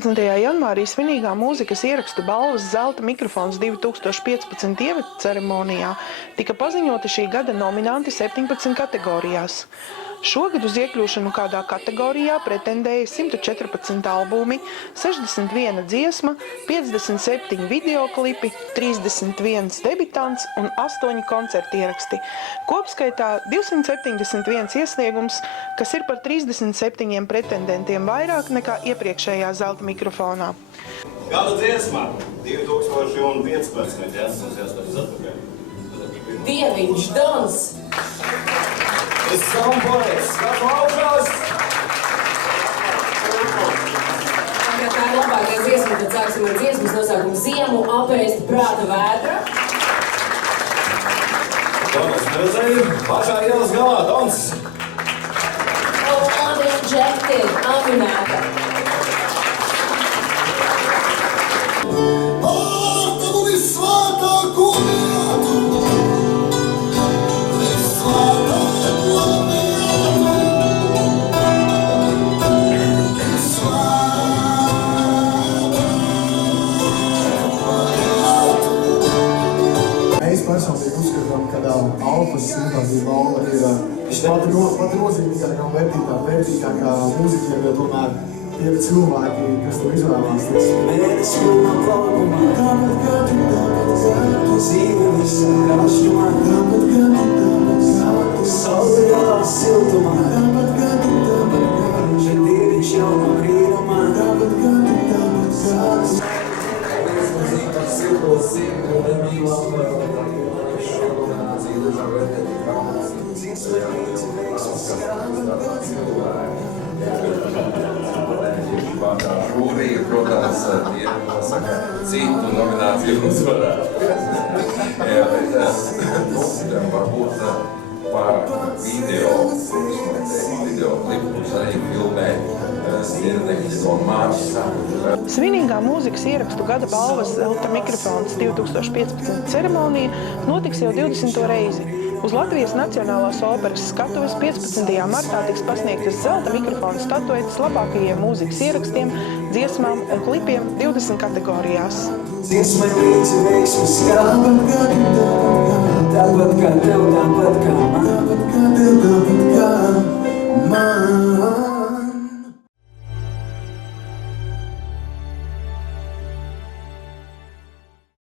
15. janvārī svinīgā mūzikas ierakstu balvas Zelta mikrofons 2015 ievada ceremonijā tika paziņoti šī gada nominanti 17 kategorijās. Šogad uz iekļūšanu kādā kategorijā pretendēja 114 albumi, 61 dziesma, 57 videoklipi, 31 debitants un 8 koncertu ieraksti. Kopskaitā 271 iesniegums, kas ir par 37 pretendentiem vairāk nekā iepriekšējā Zelta mikrofonā. Gada dziesma 2015, jāstāstās atpakaļ. Dieviņš Dons! Es Samporeiz, kāds laužās! Ja tā ir labākā dziesma, tad sāksim ar dziesmas nosaukumu Ziemu apēst prāta vētra. Donas neredzēju, pašā ielas galā, Dons! Uninjected, aminēta. Mēs personīgi uzskatām, ka Alfas simpātija balva ir pat nozīmīgākā un vērtīgākā mūziķiem, jo tomēr tie ir cilvēki, kas to izvēlās. Mēnes pilnā plaukumā, tāpat gadu, dzīve visā karšumā, tāpat gadu, saule lielā siltumā, tāpat gadu, šeit dieviņš jau no brīnumā, tāpat gadu. Žūrija, protams, nosaka citu nomināciju uzvarētājus. Varbūt par videoklipus arī filmē Stirnekļi no Marsa. Svinīgā mūzikas ierakstu gada balvas Zelta mikrofons 2015 ceremonija notiks jau 20. reizi. Uz Latvijas Nacionālās operas skatuves 15. martā tiks pasniegtas Zelta mikrofona statuetes labākajiem mūzikas ierakstiem, dziesmām un klipiem 20 kategorijās. Dziesmai līdzi veiksmes, tāpat kā tev, tāpat kā man.